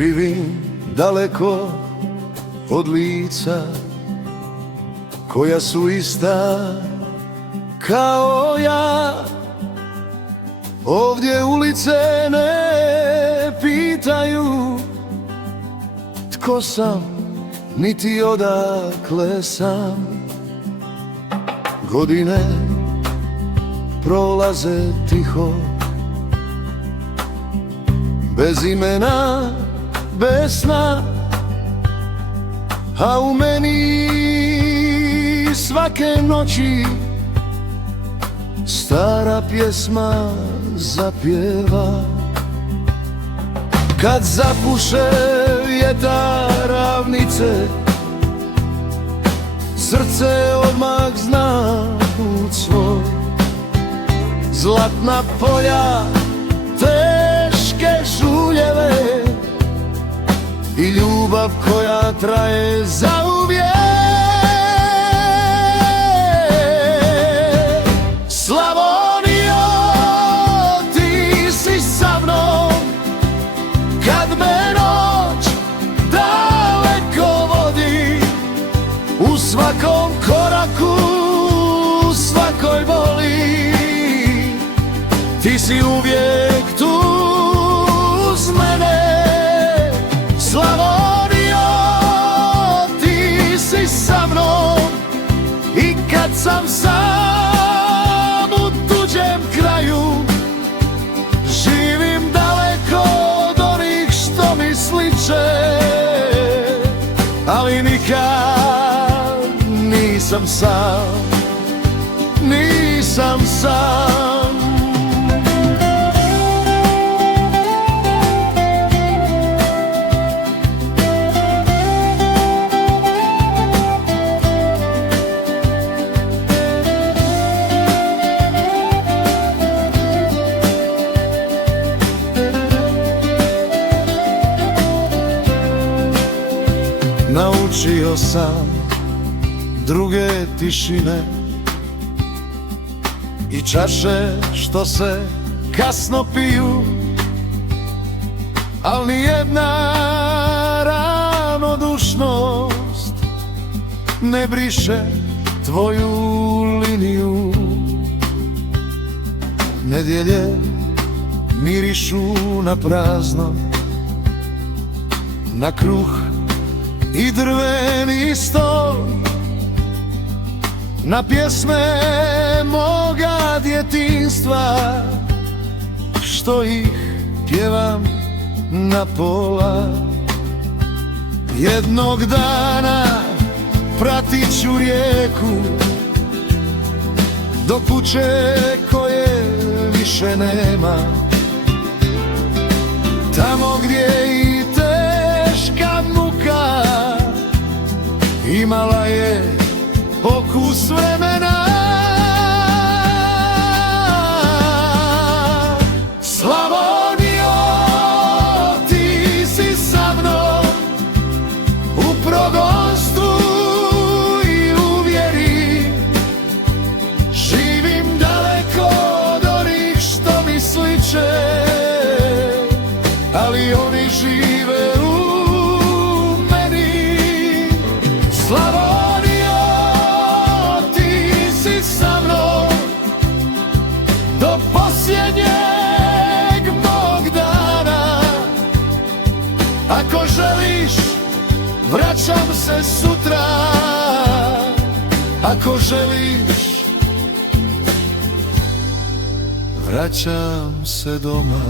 Živim daleko od lica koja su ista kao ja. Ovdje ulice ne pitaju tko sam, niti odakle sam. Godine prolaze tiho, bez imena, bez sna, a u meni svake noći stara pjesma zapjeva. Kad zapuše vjetar ravnice, srce odmah zna put svoj. Zlatna polja, teške žuljeve i ljubav koja traje zauvijek. Slavonijo, ti si sa mnom kad me noć daleko vodi. U svakom koraku, u svakoj boli, ti si uvijek tu uz mene. Slavonijo, ti si sa mnom i kad sam sam u tuđem kraju. Živim daleko od onih što mi sliče, ali nikad nisam sam, nisam sam. Naučio sam druge tišine i čaše što se kasno piju, al nijedna ravnodušnost ne briše tvoju liniju. Nedjelje mirišu na prazno, na kruh i drveni stol, na pjesme moga djetinstva što ih pjevam na pola. Jednog dana pratit ću rijeku do kuće koje više nema, tamo gdje i teška muka imala je okus vremena. Slavonijo, ti si sa mnom u progonstvu i u vjeri. Živim daleko od onih što mi sliče, ali oni žive u meni. Slavonijo, ti si sa mnom do posljednjeg mog dana. Ako želiš, vraćam se sutra. Ako želiš, vraćam se doma.